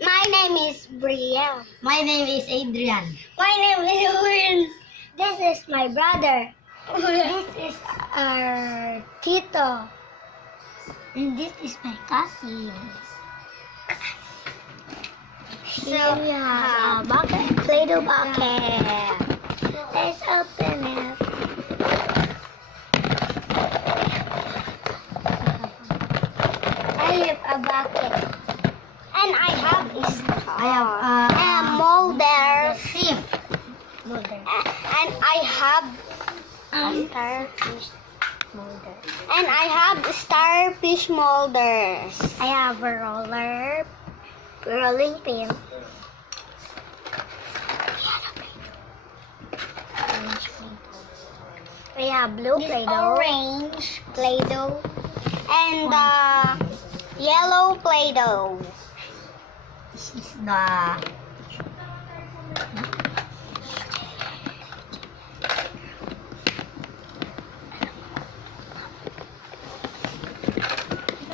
My name is Brielle. My name is Adrian. My name is Wins. This is my brother. This is our Tito. And this is my cousin. Here we have a bucket, Play-Doh bucket. Let's open it. I have a bucket. And I have a star. I have and molders. sieve. And I have a starfish molder. And I have starfish molders. I have a rolling pin. We have blue Play-Doh, orange Play-Doh, and yellow Play-Doh. This is the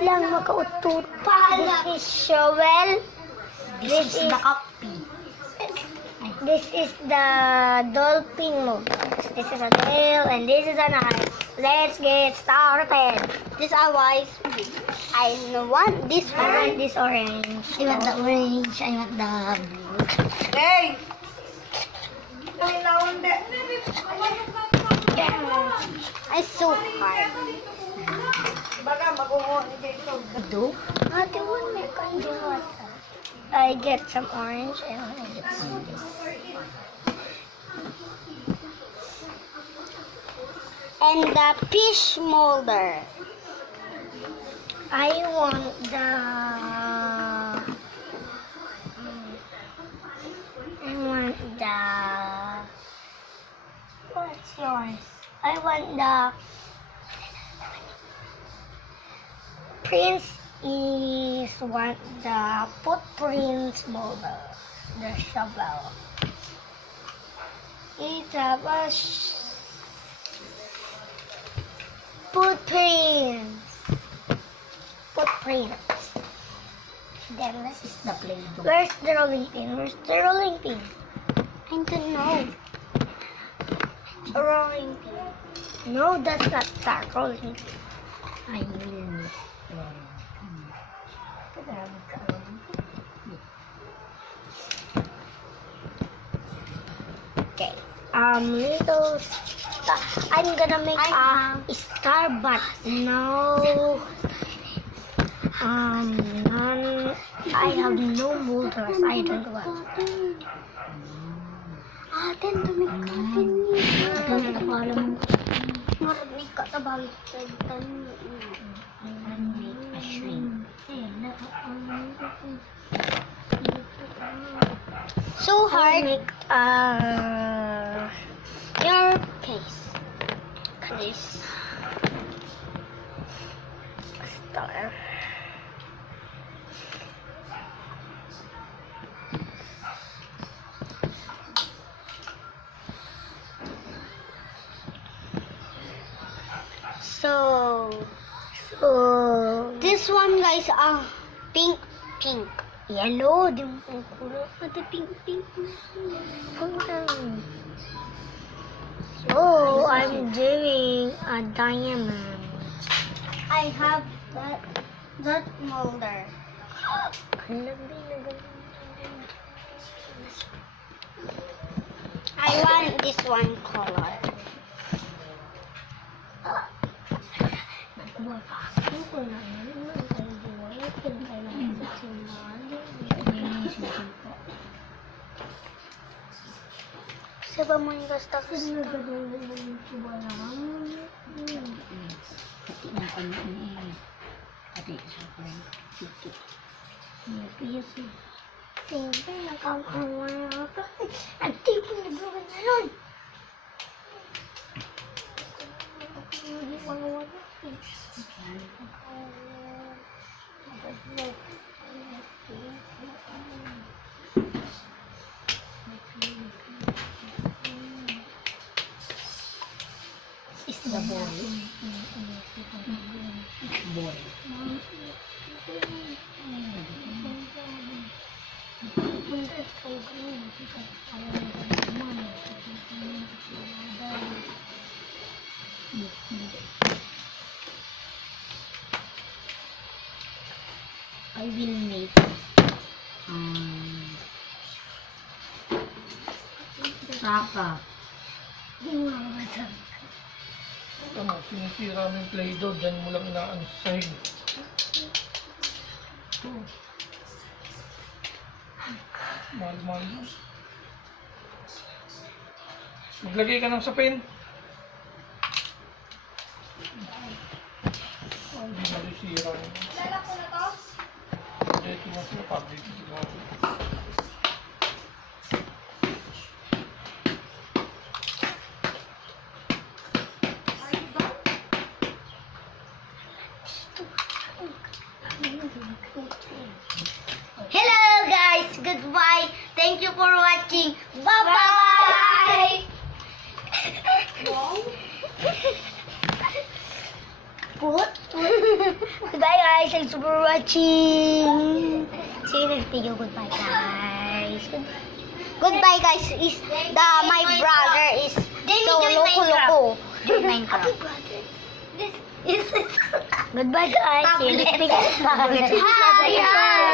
Lang makautot. This is shovel. this is the copy. This is the dolphin motors. This is a tail and this is an eye. Let's get started. This is a wise. I want this one. I want this orange. I want the orange. I want the blue. Hey! It's so hard. Baga, mag-uho ni dito. Do? Ate, one make water. I get some orange and I get some this. And the fish molder. I want the what's yours? I want the Prince is want the footprints molder, the shovel. It's a footprints. Then this is The Play-Doh. where's the rolling pin? Where's the rolling pin? I don't know. A rolling pin. No, that's not the rolling pin. I will. Okay. Little star. I'm gonna make a star, but no. None. I have no molders. I don't want. Atin, tumikatin niya. Ito na alam mo. Marinig ka na ba? Make a shrimp. So hard. Make your case. This star. So this one guys pink. Yellow, di mo pong kulay. Ate, pink. So, I'm doing a diamond. I have that molder. I want this one color. Siapa mau ngasih Siyempre, nakakuha na ako. Active na naglaban na nun. Hindi ko nawala. Is the boy. Boy. I will make um, saka. Ano, sinisira mo yung Play-Doh, dyan mo lang inaano sa sahig. Mahal-mahal mo. Maglagay ka ng sapin. Hindi masisira mo. Lalak ko na to? Hindi, ito mas public siguro. Hello guys, goodbye. Thank you for watching. Bye-bye. What? Goodbye guys, thanks for watching. See you next video. Goodbye guys. Goodbye guys. Is the my brother is so loko. Minecraft. Goodbye guys. See you next video. Hi!